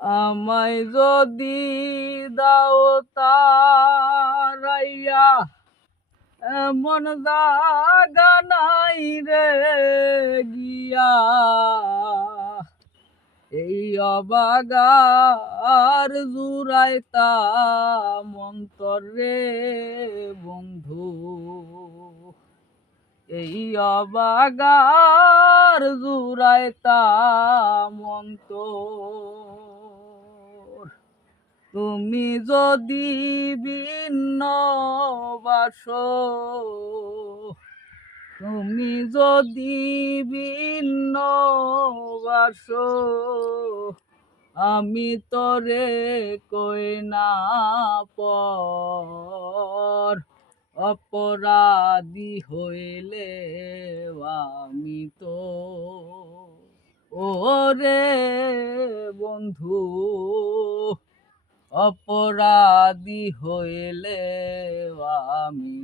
আমায় যদি দাও তারাইয়া, এমন জাগা নাই রে গিয়া, এই অবাগার জুড়াইতাম অন্তর রে বন্ধু। এই অবাগার জুড়াইতাম অন্তর। তুমি যদি ভিন্ন বাসো, তুমি যদি ভিন্ন বাসো, আমি তোরে কই না পর। অপরাধী হইলে আমি তো ওরে বন্ধু, অপরাধী হইলে আমি